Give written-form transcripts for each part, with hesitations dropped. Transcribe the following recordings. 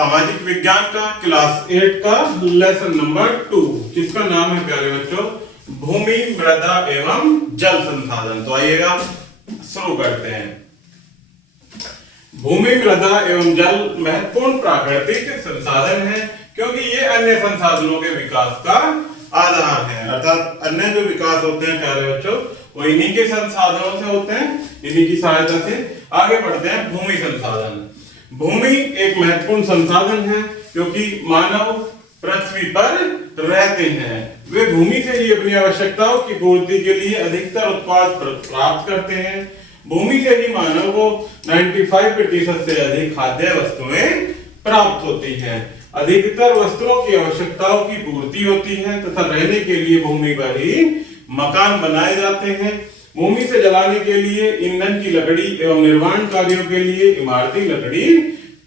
सामाजिक विज्ञान का क्लास 8 का लेसन नंबर 2, जिसका नाम है प्यारे बच्चों भूमि, मृदा एवं जल संसाधन। तो आइएगा शुरू करते हैं। भूमि, मृदा एवं जल महत्वपूर्ण प्राकृतिक संसाधन है, क्योंकि ये अन्य संसाधनों के विकास का आधार है। अर्थात अन्य जो विकास होते हैं प्यारे बच्चों, वो इन्हीं के संसाधनों से होते हैं, इन्हीं की सहायता से। आगे बढ़ते हैं। भूमि संसाधन। भूमि एक महत्वपूर्ण संसाधन है, क्योंकि मानव पृथ्वी पर रहते हैं। वे भूमि से ही अपनी आवश्यकताओं की पूर्ति के लिए अधिकतर उत्पाद प्राप्त करते हैं। भूमि से ही मानव को 95% से अधिक खाद्य वस्तुएं प्राप्त होती हैं। अधिकतर वस्तुओं की आवश्यकताओं की पूर्ति होती है तथा रहने के लिए भूमि पर ही मकान बनाए जाते हैं। भूमि से जलाने के लिए ईंधन की लकड़ी एवं निर्माण कार्यों के लिए इमारती लकड़ी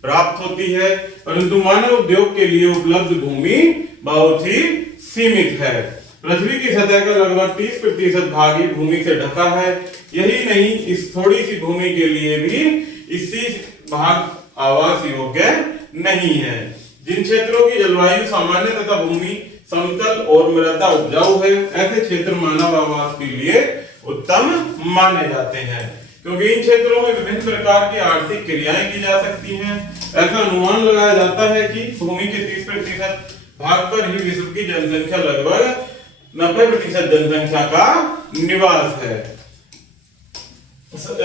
प्राप्त होती है, परंतु मानव उद्योग के लिए उपलब्ध भूमि बहुत ही सीमित है। पृथ्वी की सतह का लगभग 30% भाग ही भूमि से ढका है। यही नहीं, इस थोड़ी सी भूमि के लिए भी इसी भाग आवास योग्य नहीं है। जिन क्षेत्रों की जलवायु सामान्य तथा भूमि समतल और मृदा उपजाऊ है, ऐसे क्षेत्र मानव आवास के लिए उत्तम माने जाते हैं, क्योंकि इन क्षेत्रों में विभिन्न प्रकार की आर्थिक क्रियाएं की जा सकती हैं। ऐसा अनुमान लगाया जाता है कि भूमि के 30% भाग पर ही विश्व की जनसंख्या लगभग 90% जनसंख्या का निवास है।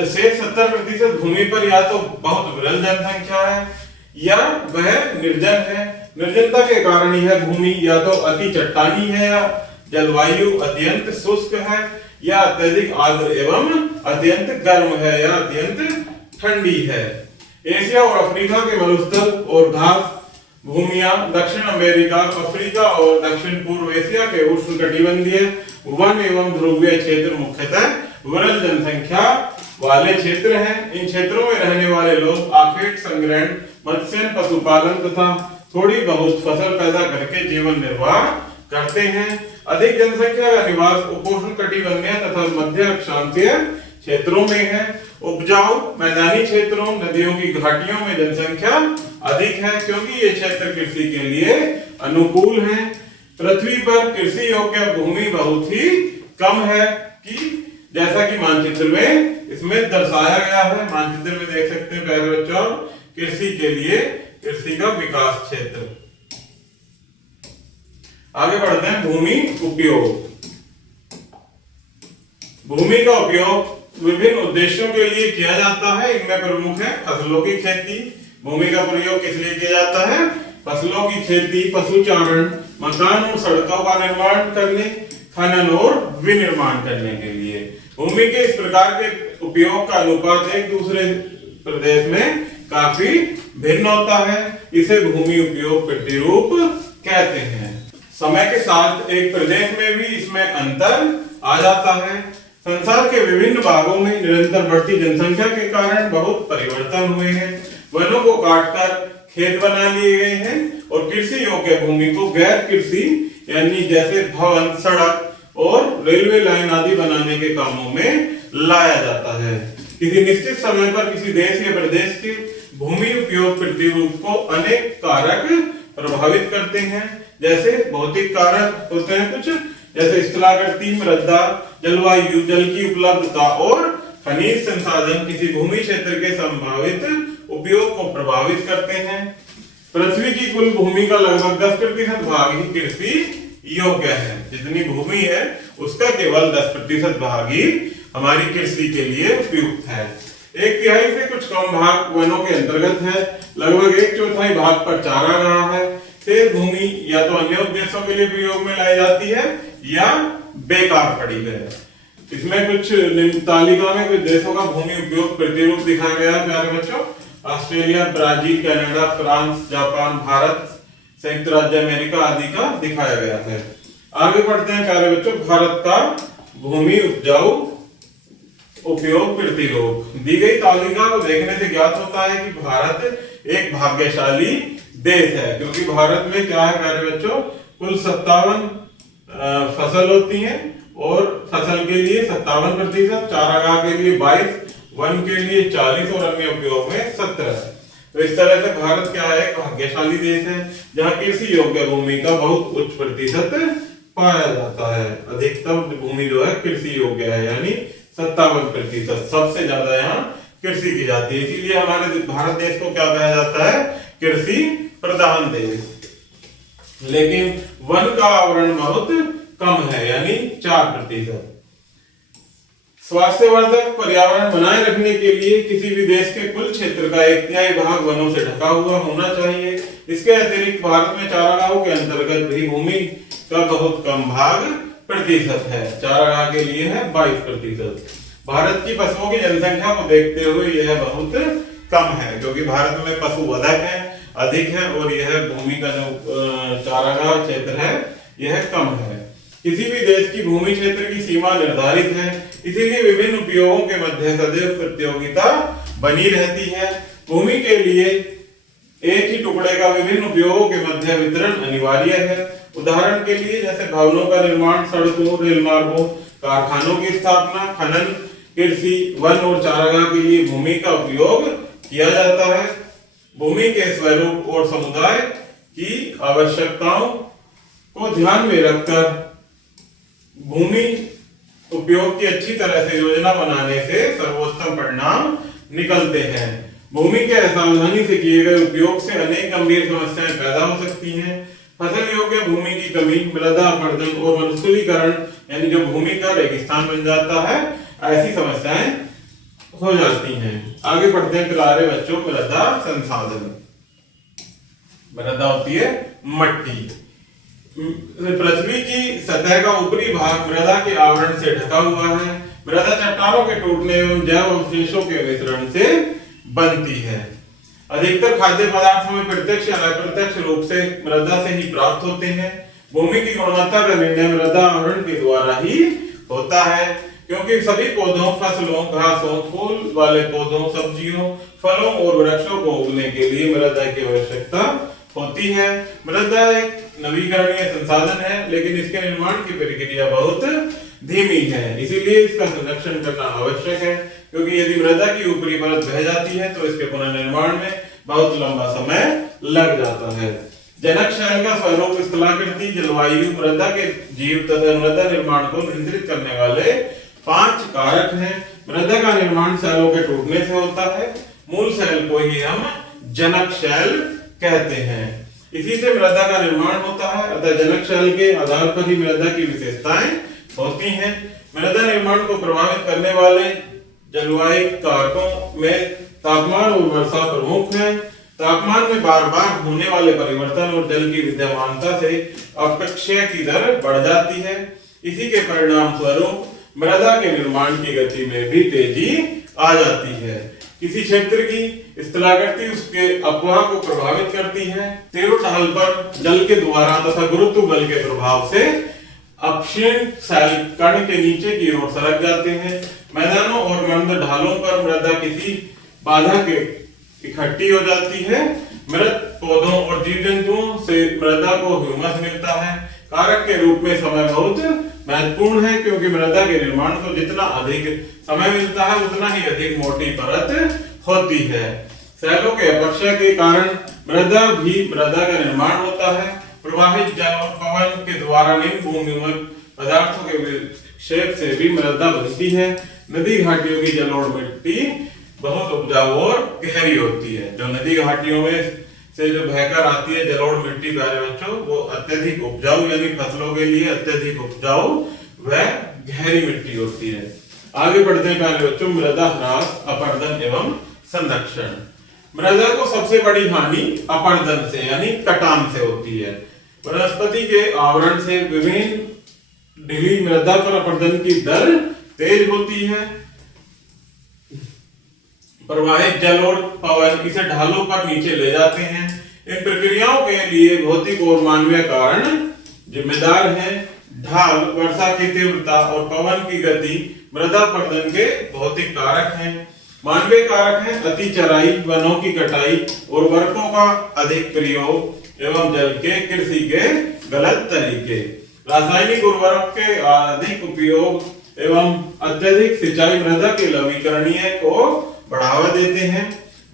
शेष 70% भूमि पर या तो बहुत विरल जनसंख्या है या वह निर्जन है। निर्जनता के कारण यह भूमि या तो अति चट्टानी है, या जलवायु अत्यंत शुष्क है, या अत्यधिक आर्द्र एवं अत्यंत गर्म है, या अत्यंत ठंडी है। एशिया और अफ्रीका के मरुस्थल और घास भूमियां, दक्षिण अमेरिका, अफ्रीका और दक्षिण पूर्व एशिया के उष्णकटिबंधीय वन एवं ध्रुवीय क्षेत्र मुख्यतः विरल जनसंख्या वाले क्षेत्र हैं। इन क्षेत्रों में रहने वाले लोग आखेट संग्रहण, मत्स्य पशुपालन तथा थोड़ी बहुत फसल पैदा करके जीवन निर्वाह करते हैं। अधिक जनसंख्या का निवास उपोष्ण कटिबंधीय तथा मध्य अक्षांशीय क्षेत्रों में है। उपजाऊ मैदानी क्षेत्रों, नदियों की घाटियों में जनसंख्या अधिक है, क्योंकि ये क्षेत्र कृषि के लिए अनुकूल हैं। पृथ्वी पर कृषि योग्य भूमि बहुत ही कम है, कि जैसा कि मानचित्र में इसमें दर्शाया गया है। मानचित्र में देख सकते हैं प्यारे बच्चों, कृषि के लिए कृषि का विकास क्षेत्र। आगे बढ़ते हैं। भूमि उपयोग। भूमि का उपयोग विभिन्न उद्देश्यों के लिए किया जाता है। इनमें प्रमुख है फसलों की खेती। भूमि का प्रयोग किस लिए किया जाता है? फसलों की खेती, पशुचारण, मकान और सड़कों का निर्माण करने, खनन और विनिर्माण करने के लिए। भूमि के इस प्रकार के उपयोग का अनुपात एक दूसरे प्रदेश में काफी भिन्न होता है। इसे भूमि उपयोग प्रतिरूप कहते हैं। समय के साथ एक प्रदेश में भी इसमें अंतर आ जाता है। संसार के विभिन्न भागों में निरंतर बढ़ती जनसंख्या के कारण बहुत परिवर्तन हुए हैं। वनों को काटकर खेत बना लिए गए हैं और कृषि योग्य भूमि को गैर कृषि यानी जैसे भवन, सड़क और रेलवे लाइन आदि बनाने के कामों में लाया जाता है। किसी निश्चित समय पर किसी देश या प्रदेश के भूमि उपयोग प्रतिरूप को अनेक कारक प्रभावित करते हैं। जैसे भौतिक कारक होते हैं कुछ, जैसे स्थलाकृति, मृदा, जलवायु, जल की उपलब्धता और खनिज संसाधन किसी भूमि क्षेत्र के संभावित उपयोग को प्रभावित करते हैं। पृथ्वी की कुल भूमि का लगभग 10% भाग ही कृषि योग्य है। जितनी भूमि है उसका केवल 10% भाग ही हमारी कृषि के लिए उपयुक्त है। 1/3 से कुछ कम भाग वनों के अंतर्गत है। लगभग 1/4 भाग पर चारा रहा है। शेष भूमि या तो अन्य उद्देश्यों के लिए प्रयोग में लाई जाती है या बेकार पड़ी है। इसमें कुछ तालिका में कुछ देशों का भूमि उपयोग प्रतिरूप दिखाया गया है प्यारे बच्चों। Australia, Brazil, Canada, France, Japan, Bharat, संयुक्त राज्य अमेरिका आदि का दिखाया गया है। आगे बढ़ते हैं प्यारे बच्चों। भारत का भूमि उपजाऊ उपयोग प्रतिरूप। दी गई तालिका को देखने से ज्ञात होता है कि भारत एक भाग्यशाली देश है, क्योंकि भारत में क्या है प्यारे बच्चों, कुल 57 फसल होती हैं और फसल के लिए 57%, चारागाह के लिए 22, वन के लिए 40 और अन्य उपयोग में 17। तो इस तरह से भारत क्या है, एक भाग्यशाली देश है जहाँ कृषि योग्य भूमि का बहुत उच्च प्रतिशत पाया जाता है। अधिकतम भूमि जो है कृषि योग्य है, यानी 57%। सबसे ज्यादा यहाँ कृषि की जाती है, इसीलिए हमारे भारत देश को क्या कहा जाता है, कृषि प्रधान देश। लेकिन वन का आवरण बहुत कम है, यानी 4%। स्वास्थ्यवर्धक पर्यावरण बनाए रखने के लिए किसी भी देश के कुल क्षेत्र का 1/3 भाग वनों से ढका हुआ होना चाहिए। इसके अतिरिक्त भारत में चारागाहों के अंतर्गत भी भूमि का बहुत कम भाग प्रतिशत है। चारागाह के लिए है 22%। भारत की पशुओं की जनसंख्या को देखते हुए यह बहुत कम है, क्योंकि भारत में पशु अधिक है और यह भूमि का जो चारागाह क्षेत्र है यह कम है। किसी भी देश की भूमि क्षेत्र की सीमा निर्धारित है, इसीलिए विभिन्न उपयोगों के मध्य सदैव प्रतियोगिता बनी रहती है। भूमि के लिए एक ही टुकड़े का विभिन्न उपयोगों के मध्य वितरण अनिवार्य है। उदाहरण के लिए जैसे भवनों का निर्माण, सड़कों, रेल मार्गों, कारखानों की स्थापना, खनन, कृषि, वन और चारागाह के लिए भूमि का उपयोग किया जाता है। भूमि के स्वरूप और समुदाय की आवश्यकताओं को ध्यान में रखकर भूमि उपयोग की अच्छी तरह से योजना बनाने से सर्वोत्तम परिणाम निकलते हैं। भूमि के असावधानी से किए गए उपयोग से अनेक गंभीर समस्याएं पैदा हो सकती हैं। फसल योग्य भूमि की कमी, मृदा अपरदन और मरुस्थलीकरण, यानी जो भूमि का रेगिस्तान बन जाता है, ऐसी समस्याएं हो जाती हैं। आगे बढ़ते हैं प्यारे बच्चों, मृदा संसाधन। मृदा होती है मट्टी। पृथ्वी की सतह का ऊपरी भाग मृदा के आवरण से ढका हुआ है। मृदा चट्टानों के टूटने एवं जैव अवशेषों के वितरण से बनती है। अधिकतर खाद्य पदार्थ हमें प्रत्यक्ष या अप्रत्यक्ष रूप से मृदा से ही प्राप्त होते हैं। भूमि की गुणवत्ता का निर्णय मृदा आवरण के द्वारा ही होता है, क्योंकि सभी पौधों, फसलों, घासों, फूल वाले पौधों, सब्जियों, फलों और वृक्षों को उगने के लिए मृदा की आवश्यकता होती है। मृदा एक नवीकरणीय संसाधन है, लेकिन इसके निर्माण की प्रक्रिया बहुत धीमी है, इसीलिए इसका संरक्षण करना आवश्यक है। क्योंकि यदि मृदा की ऊपरी परत बह जाती है तो इसके पुनर्निर्माण में बहुत लंबा समय लग जाता है। जनक शैल का स्वरूप स्थलाकृति, जलवायु, मृदा के जीव तथा मृदा निर्माण को नियंत्रित करने वाले 5 कारक हैं। मृदा का निर्माण शैलों के टूटने से होता है। मूल शैल को ही हम जनक शैल कहते हैं। इसी से मृदा का निर्माण होता है, अतः जनक शैल के आधार पर ही मृदा की विशेषताएं होती हैं। मृदा निर्माण को प्रभावित करने वाले जलवायु कारकों में तापमान और वर्षा प्रमुख हैं। तापमान में बार बार होने वाले परिवर्तन और जल की विद्यमानता से अपक्षय की दर बढ़ जाती है। इसी के परिणाम स्वरूप मृदा के निर्माण की गति में भी तेजी आ जाती है। किसी क्षेत्र की स्थलाकृति उसके अपवाह को प्रभावित करती है। तीव्र ढाल पर जल के द्वारा तथा गुरुत्व बल के प्रभाव से अपक्षीण शैल कण के नीचे की ओर सरक जाते हैं। मैदानों और मंद ढालों पर मृदा किसी बाधा के इकट्ठी हो जाती है। मृत पौधों और जीव जंतुओं से मृदा को ह्यूमस मिलता है। कारक के रूप में समय बहुत महत्वपूर्ण है, क्योंकि मृदा के निर्माण को जितना अधिक समय मिलता है उतना ही अधिक मोटी परत होती है। शैलों के अपक्षय के कारण मृदा का निर्माण होता है। प्रवाहित जल और पवन के द्वारा निम्न भूमिगत पदार्थों के विक्षेप से भी मृदा बनती है। नदी घाटियों की जलोढ़ मिट्टी बहुत उपजाऊ और गहरी होती है। जो नदी घाटियों में से जो बहकर आती है जलोढ़ मिट्टी, प्यारे बच्चों, वो अत्यधिक उपजाऊ, यानी फसलों के लिए अत्यधिक उपजाऊ वह गहरी मिट्टी होती है। आगे बढ़ते हैं प्यारे बच्चों, मृदा ह्रास, अपरदन एवं संरक्षण। मृदा को सबसे बड़ी हानि अपरदन से यानी कटान से होती है। वनस्पति के आवरण से विभिन्न ढीली मृदा पर अपरदन की दर तेज होती है। प्रवाहित जल और पवन इसे ढालों पर नीचे ले जाते हैं। इन प्रक्रियाओं के लिए भौतिक और मानवीय कारण जिम्मेदार हैं। ढाल, वर्षा की तीव्रता और पवन की गति मृदा अपरदन के भौतिक कारक हैं। मानवीय कारक हैं अति चराई, वनों की कटाई, उर्वरकों का अधिक प्रयोग एवं जल के कृषि के गलत तरीके। रासायनिक उर्वरक के अधिक उपयोग एवं अत्यधिक सिंचाई मृदा के लवणीकरणीय को बढ़ावा देते हैं।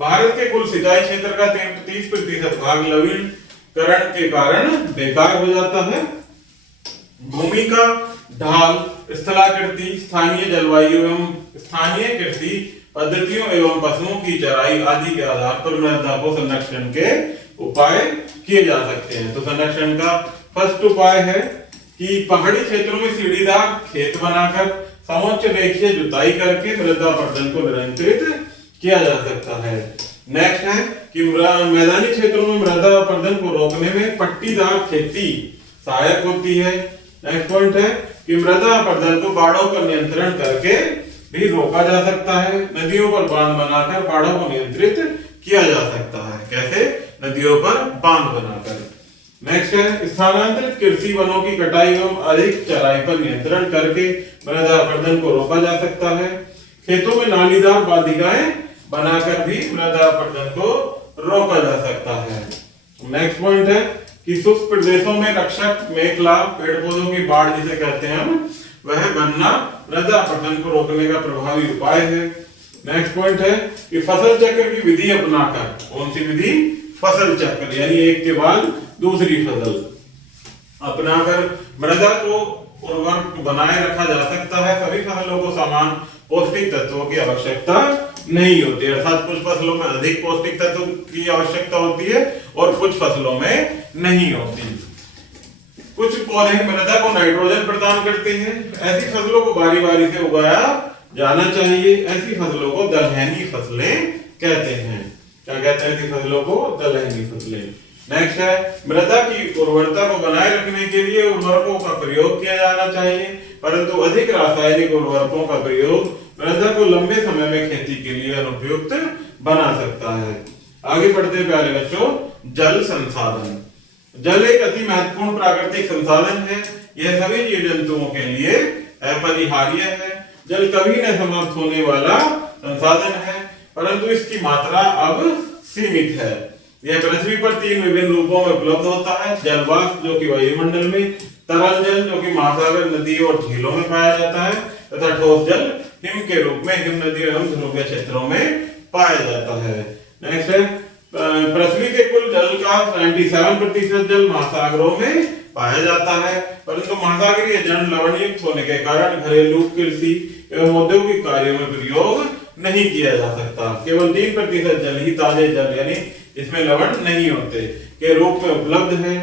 भारत के कुल सिंचाई क्षेत्र का 30% भाग लवणीकरण के कारण बेकार हो जाता है। भूमि का ढाल, स्थलाकृति, स्थानीय जलवायु एवं स्थानीय कृषि पद्धतियों एवं पशुओं की चराई आदि के आधार पर मृदा को संरक्षण के उपाय किए जा सकते हैं। तो संरक्षण का फर्स्ट उपाय है कि पहाड़ी क्षेत्रों में सीढ़ीदार खेत बनाकर समोच्च रेखीय जुताई करके मृदा अपरदन को नियंत्रित किया जा सकता है। नेक्स्ट है कि मैदानी क्षेत्रों में मृदा अपरदन को रोकने में पट्टीदार खेती सहायक होती है। नेक्स्ट पॉइंट है कि मृदा अपरदन को बाढ़ों पर नियंत्रण करके भी रोका जा सकता है। नदियों पर बांध बनाकर बाढ़ों को नियंत्रित किया जा सकता है। कैसे? नदियों पर बांध बनाकर। नेक्स्ट है स्थानांतरित कृषि वनों की कटाई एवं अधिक चराई पर नियंत्रण करके मृदा अपरदन को रोका जा सकता है। खेतों में नालीदार बाधिकाएं बनाकर भी मृदा अपरदन को रोका जा सकता है। नेक्स्ट पॉइंट है कि शुष्क प्रदेशों में रक्षक मेखला पेड़ पौधों की बाढ़ जिसे कहते हैं हम, वह बनना मृदा अपरदन को रोकने का प्रभावी उपाय है। नेक्स्ट पॉइंट है कि फसल चक्र की विधि अपनाकर, कौन सी विधि? फसल चक्र, यानी एक के बाद दूसरी फसल अपनाकर मृदा को उर्वरक बनाए रखा जा सकता है। सभी फसलों को समान पौष्टिक तत्वों की आवश्यकता नहीं होती, अर्थात कुछ फसलों में अधिक पौष्टिक तत्वों की आवश्यकता होती है और कुछ फसलों में नहीं होती। कुछ पौधे मृदा को नाइट्रोजन प्रदान करते हैं। ऐसी फसलों को बारी बारी से उगाया जाना चाहिए। ऐसी फसलों को दलहनी फसलें कहते हैं। क्या कहते हैं ऐसी फसलों को? दलहनी फसलें। नेक्स्ट है मृदा की उर्वरता को बनाए रखने के लिए उर्वरकों का प्रयोग किया जाना चाहिए, परंतु अधिक रासायनिक उर्वरकों का प्रयोग मृदा को लंबे समय में खेती के लिए अनुपयुक्त बना सकता है। आगे बढ़ते प्यारे बच्चों, जल संसाधन। जल एक अति महत्वपूर्ण प्राकृतिक संसाधन है। यह सभी जीव जंतुओं के लिए अपरिहार्य है। जल कभी न समाप्त होने वाला संसाधन है, परंतु इसकी मात्रा अब सीमित है। यह पृथ्वी पर 3 विभिन्न रूपों में उपलब्ध होता है। जल वाष्प जो कि वायुमंडल में, तरल जल जो कि महासागर, नदी और झीलों में पाया जाता है, तथा ठोस जल हिम के रूप में हिम नदियों एवं ध्रुवीय क्षेत्रों में पाया जाता है। नेक्स्ट है पृथ्वी के कुल जल का 97% जल महासागरों में पाया जाता है, परंतु महासागरीय जल लवणयुक्त होने के कारण घरेलू, कृषि एवं औद्योगिक कार्यों में प्रयोग नहीं किया जा सकता। केवल 3% जल ही ताजे जल यानी इसमें लवण नहीं होते के रूप में उपलब्ध है।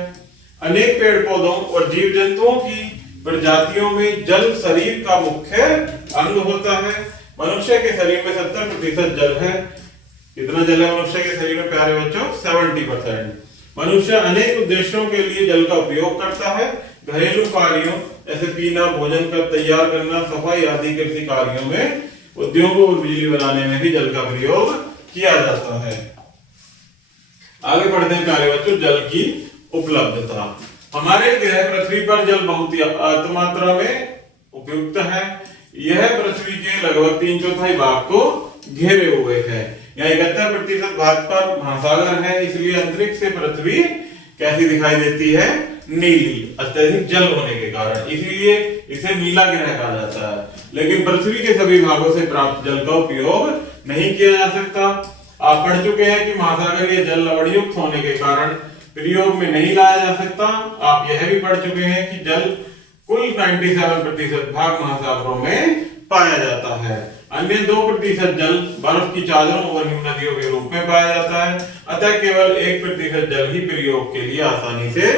अनेक पेड़ पौधों और जीव जंतुओं की प्रजातियों में जल शरीर का मुख्य अंग होता है। मनुष्य के शरीर में 70% जल है। कितना जल है मनुष्य के शरीर में प्यारे बच्चों? 70%। मनुष्य अनेक उद्देश्यों के लिए जल का उपयोग करता है। घरेलू कार्यों जैसे पीना, भोजन कर तैयार करना, सफाई आदि कृषि कार्यों में, उद्योगों और बिजली बनाने में भी जल का प्रयोग किया जाता है। आगे बढ़ते हैं प्यारे बच्चों, जल की उपलब्धता। हमारे ग्रह पृथ्वी पर जल बहुत ही मात्रा में उपयुक्त है। यह पृथ्वी के लगभग 3/4 भाग को घेरे हुए है। यहाँ 71% भाग पर महासागर है, इसलिए अंतरिक्ष से पृथ्वी कैसी दिखाई देती है? नीली, अत्यधिक जल होने के कारण, इसीलिए इसे नीला ग्रह कहा जाता है। लेकिन पृथ्वी के सभी भागों से प्राप्त जल का उपयोग नहीं किया जा सकता। आप पढ़ चुके हैं कि महासागरीय जल लवणयुक्त होने के कारण प्रयोग में नहीं लाया जा सकता। आप यह भी पढ़ चुके हैं कि जल कुल 97% भाग महासागरों में पाया जाता है। अन्य 2% जल बर्फ की चादरों और हिम नदियों के रूप में पाया जाता है। अतः केवल 1% जल ही प्रयोग के लिए आसानी से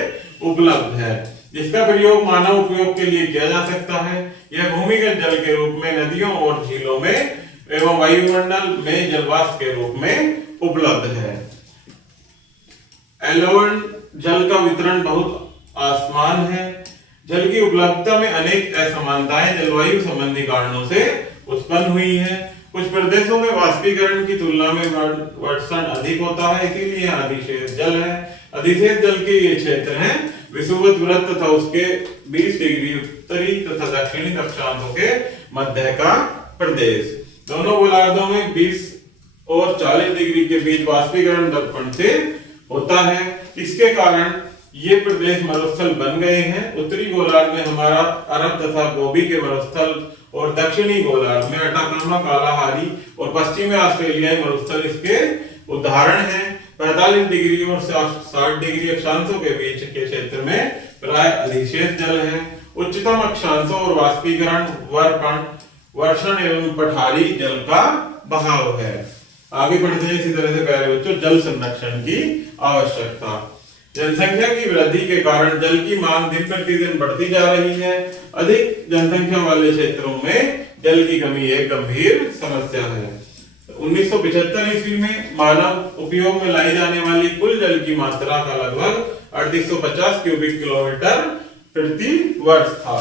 उपलब्ध है, जिसका प्रयोग मानव उपयोग के लिए किया जा सकता है। यह भूमिगत जल के रूप में नदियों और झीलों में एवं वायुमंडल में जलवाष्प के रूप में उपलब्ध है। एलवन जल का वितरण बहुत आसमान है। जल की उपलब्धता में अनेक असमानताएं जलवायु संबंधी कारणों से उत्पन्न हुई है। कुछ प्रदेशों में वाष्पीकरण की तुलना में वर्षण अधिक होता है, इसीलिए अधिशेष जल है। अधिशेष जल के ये क्षेत्र हैं विषुवत वृत्त तथा उसके 20 डिग्री उत्तरी तथा दक्षिणी अक्षांशों के मध्य का प्रदेश। दोनों गोलार्धों में 20 और 40 डिग्री के बीच वाष्पीकरण दर्पण से होता है। इसके कारण ये प्रदेश मरुस्थल बन गए हैं। उत्तरी गोलार्ध में हमारा अरब तथा गोबी के मरुस्थल और दक्षिणी गोलार्ध में अटाकामा, कालाहारी और पश्चिमी ऑस्ट्रेलियाई मरुस्थल इसके उदाहरण है 45 डिग्री और 60 डिग्री अक्षांशों के बीच के क्षेत्र में प्राय अधिशेष जल है। उच्चतम अक्षांशों और वाष्पीकरण, वर्षण, वर्षण एवं पठारी जल का बहाव है। आगे बढ़ते हैं। इसी तरह से प्यारे बच्चों, जल संरक्षण की आवश्यकता। जनसंख्या की वृद्धि के कारण जल की मांग दिन प्रतिदिन बढ़ती जा रही है। अधिक जनसंख्या वाले क्षेत्रों में जल की कमी एक गंभीर समस्या है। 1975 ईस्वी में मानव उपयोग में लाई जाने वाली कुल जल की मात्रा का लगभग 3850 क्यूबिक किलोमीटर प्रति वर्ष था।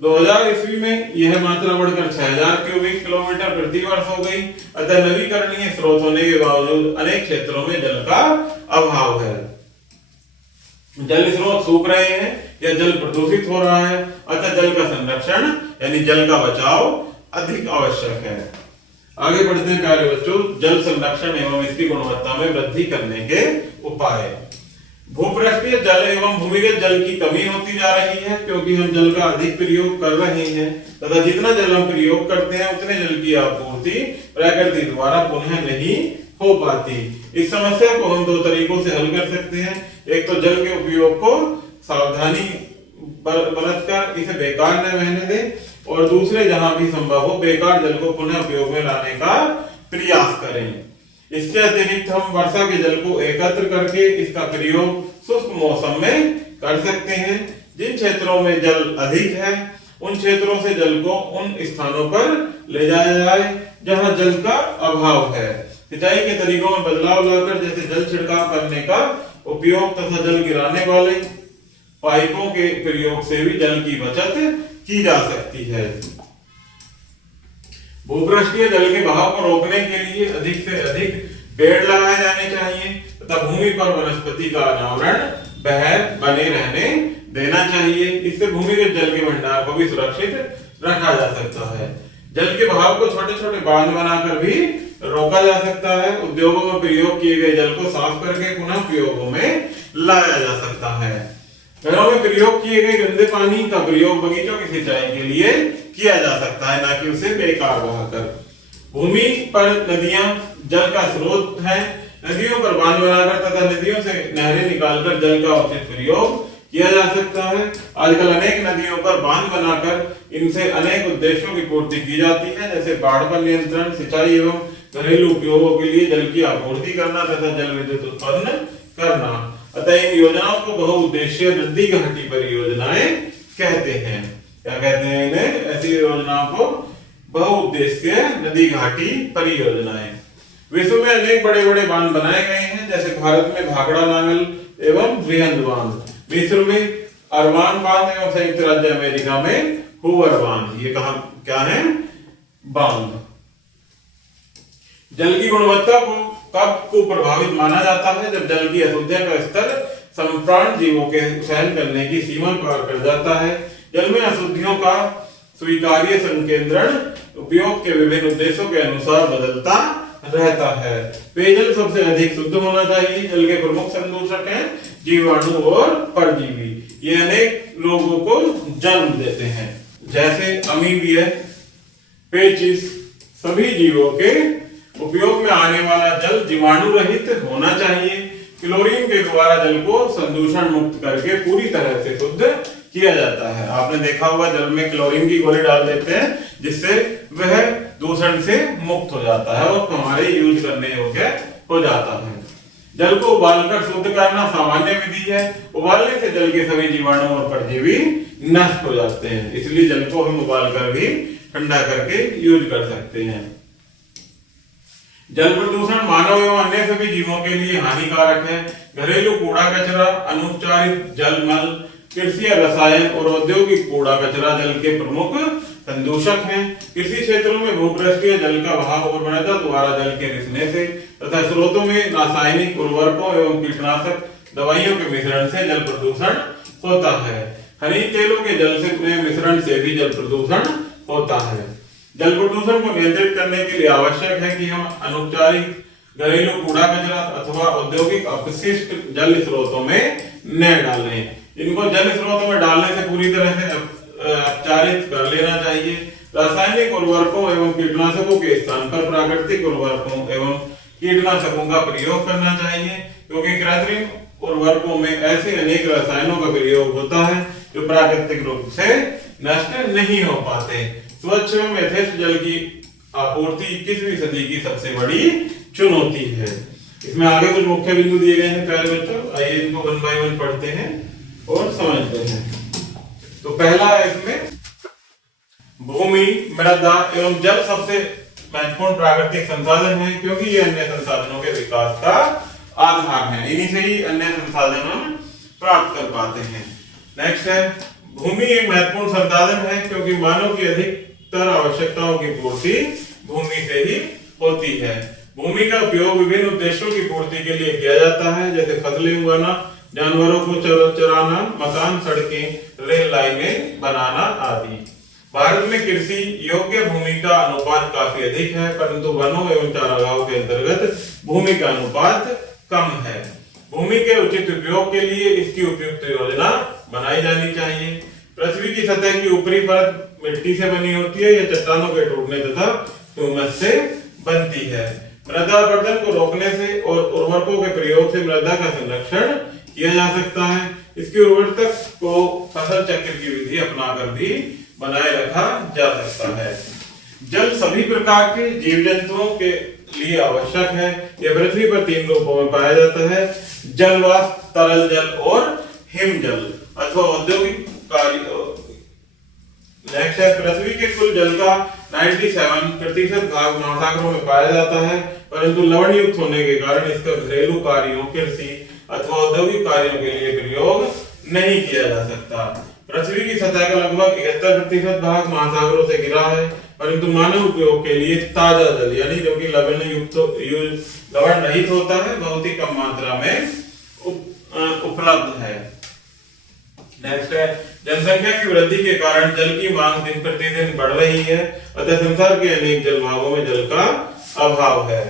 2000 ईस्वी में यह मात्रा बढ़कर 6000 क्यूबिक किलोमीटर प्रति वर्ष हो गई। अतः नवीकरणीय स्रोत होने के बावजूद अनेक क्षेत्रों में जल का अभाव है। जल स्रोत सूख रहे हैं या जल प्रदूषित हो रहा है, अतः जल का संरक्षण यानी जल का बचाव अधिक आवश्यक है। आगे बढ़ते हैं प्यारे बच्चों, जल संरक्षण एवं इसकी गुणवत्ता में वृद्धि करने के उपाय। भूपृष्ठीय जल एवं भूमिगत जल की कमी होती जा रही है क्योंकि हम जल का अधिक प्रयोग कर रहे हैं तथा जितना जल हम प्रयोग करते हैं उतने जल की आपूर्ति प्रकृति द्वारा पुनः नहीं हो पाती। इस समस्या को हम दो तरीकों से हल कर सकते हैं। एक तो जल के उपयोग को सावधानी बरतकर इसे बेकार न बहने दें, और दूसरे जहां भी संभव हो बेकार जल को पुनः उपयोग में लाने का प्रयास करें। इसके अतिरिक्त हम वर्षा के जल को एकत्र करके इसका प्रयोग शुष्क मौसम में कर सकते हैं। जिन क्षेत्रों में जल अधिक है उन क्षेत्रों से जल को उन स्थानों पर ले जाया जाए जहां जल का अभाव है। सिंचाई के तरीकों में बदलाव लाकर जैसे जल छिड़काव करने का उपयोग तथा जल गिराने वाले पाइपों के प्रयोग से भी जल की बचत की जा सकती है। भूपृष्ठीय जल के बहाव को रोकने के लिए अधिक से अधिक पेड़ लगाए जाने चाहिए तथा भूमि पर वनस्पति का अनावरण बने रहने देना चाहिए। इससे भूमिगत जल के भंडार को भी सुरक्षित रखा जा सकता है। जल के बहाव को छोटे छोटे बांध बनाकर भी रोका जा सकता है। उद्योगों में प्रयोग किए गए जल को साफ करके पुनः प्रयोगों में लाया जा सकता है। घरों में प्रयोग किए गए गंदे पानी का प्रयोग बगीचों की सिंचाई के लिए किया जा सकता है, ना कि उसे बेकार बहाकर। भूमि पर नदियां जल का स्रोत है। नदियों पर बांध बनाकर तथा नदियों से नहरें निकालकर जल का उचित प्रयोग किया जा सकता है। आजकल अनेक नदियों पर बांध बनाकर इनसे अनेक उद्देश्यों की पूर्ति की जाती है, जैसे बाढ़ पर नियंत्रण, सिंचाई एवं घरेलू उपयोगों के लिए जल की आपूर्ति करना तथा जल विद्युत उत्पन्न करना। अतः इन योजनाओं को बहुउद्देशीय नदी घाटी परियोजनाएं कहते हैं। क्या कहते हैं इन्हें? ऐसी योजनाओं को बहुउद्देशीय नदी घाटी परियोजनाएं। विश्व में अनेक बड़े बड़े बांध बनाए गए हैं, जैसे भारत में भाखड़ा नांगल एवं बृहद बांध, मिस्र में अरवान बांध एवं संयुक्त राज्य अमेरिका में हूवर बांध। ये कहां क्या है? बांध। जल की गुणवत्ता को प्रभावित माना जाता है जब जल की अशुद्धता का स्तर संप्राण जीवों के सहन करने की सीमा पार कर जाता है। जल में अशुद्धियों का स्वीकार्य संकेंद्रण उपयोग के विभिन्न उद्देश्यों के अनुसार बदलता रहता है। पेयजल सबसे अधिक शुद्ध होना चाहिए। जल के प्रमुख संदूषक हैं जीवाणु और परजीवी। ये अनेक रोगों को जन्म देते हैं, जैसे अमीबिया, पेचिस। सभी जीवों के उपयोग में आने वाला जल जीवाणु रहित होना चाहिए। क्लोरीन के द्वारा जल को संदूषण मुक्त करके पूरी तरह से शुद्ध किया जाता है। आपने देखा होगा जल में क्लोरीन की गोली डाल देते हैं जिससे वह दूषण से मुक्त हो जाता है और हमारे यूज करने योग्य हो जाता है। जल को उबालकर शुद्ध करना सामान्य विधि है। उबालने से जल के सभी जीवाणु और परजीवी नष्ट हो जाते हैं, इसलिए जल को हम उबालकर भी ठंडा करके यूज कर सकते हैं। जल प्रदूषण मानव एवं अन्य सभी जीवों के लिए हानिकारक है। घरेलू कूड़ा कचरा, अनुपचारित जल मल, कृषि रसायन और औद्योगिक कूड़ा कचरा जल के प्रमुख संदूषक हैं। कृषि क्षेत्रों में भूपृष्ठीय जल का बहाव और मृदा द्वारा जल के रिसने से तथा स्रोतों में रासायनिक उर्वरकों एवं कीटनाशक दवाइयों के मिश्रण से जल प्रदूषण होता है। खनिज तेलों के जल से मिश्रण से भी जल प्रदूषण होता है। जल प्रदूषण को नियंत्रित करने के लिए आवश्यक है कि हम अनौपचारिक घरेलू कूड़ा कचरा अथवा औद्योगिक अपशिष्ट जल स्रोतों में न डालें। इनको जल स्रोतों में डालने से पूरी तरह से अपचारित कर लेना चाहिए। रासायनिक उर्वरकों एवं कीटनाशकों के स्थान पर प्राकृतिक उर्वरकों एवं कीटनाशकों का प्रयोग करना चाहिए, क्योंकि कृत्रिम उर्वरकों में ऐसे अनेक रसायनों का प्रयोग होता है जो प्राकृतिक रूप से नष्ट नहीं हो पाते। स्वच्छ एवं यथेष्ट जल की आपूर्ति 21वीं सदी की सबसे बड़ी चुनौती है। इसमें आगे कुछ मुख्य बिंदु दिए गए हैं प्यारे बच्चों, आइए इनको 1 बाय 1 पढ़ते हैं और समझते हैं। तो पहला है इसमें भूमि, मृदा एवं जल सबसे महत्वपूर्ण प्राकृतिक संसाधन है, क्योंकि ये अन्य संसाधनों के विकास का आधार है। इन्हीं से ही अन्य संसाधन हम प्राप्त कर पाते हैं। नेक्स्ट है भूमि एक महत्वपूर्ण संसाधन है, क्योंकि मानव की अधिकतर आवश्यकताओं की पूर्ति भूमि से ही होती है। भूमि का उपयोग विभिन्न उद्देश्यों की पूर्ति के लिए किया जाता है, जैसे फसलें उगाना, जानवरों को चराना, मकान, सड़कें, रेल लाइनें बनाना आदि। भारत में कृषि योग्य भूमि का अनुपात काफी अधिक है, परंतु वनों एवं चारागाहों के अंतर्गत भूमि का अनुपात कम है। भूमि के उचित उपयोग के लिए इसकी उपयुक्त योजना बनाई जानी चाहिए। पृथ्वी की सतह की ऊपरी परत मिट्टी से बनी होती है, यह चट्टानों के टूटने तथा ह्यूमस से बनती है। मृदा अपरदन को रोकने से और उर्वरकों के प्रयोग से मृदा का संरक्षण किया जा सकता है। इसकी उर्वरता को फसल चक्र की विधि अपनाकर भी बनाए रखा जा सकता है। जल सभी प्रकार के जीव जंतुओं के लिए आवश्यक है। यह पृथ्वी पर 3 रूपों में पाया जाता है: जलवाष्प, तरल जल और हिमजल अथवा औद्योगिक कार्य। नेक्स्ट है पृथ्वी के कुल जल का 97% भाग महासागरों में पाया जाता है, परंतु लवण युक्त होने के कारण इसका घरेलू कार्यों, कृषि अथवा औद्योगिक कार्यों के लिए प्रयोग नहीं किया जा सकता। पृथ्वी की सतह का लगभग 71% भाग महासागरों से घिरा है, परंतु मानव उपयोग के लिए ताजा जल यानी जो कि लवण रहित होता है, बहुत ही कम मात्रा में उपलब्ध है। नेक्स्ट है जनसंख्या की वृद्धि के कारण जल की मांग दिन प्रतिदिन बढ़ रही है, अतः संसार के अनेक जल भागों में जल का अभाव है।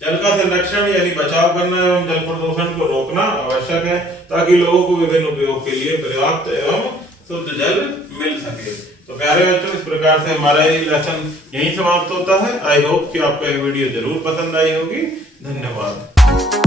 जल का संरक्षण यानी बचाव करना एवं जल प्रदूषण को रोकना आवश्यक है, ताकि लोगों को विभिन्न उपयोग के लिए पर्याप्त एवं शुद्ध जल मिल सके। तो प्यारे बच्चों, इस प्रकार से हमारा ये लेसन यहीं समाप्त होता है। आई होप कि आपको ये वीडियो जरूर पसंद आई होगी। धन्यवाद।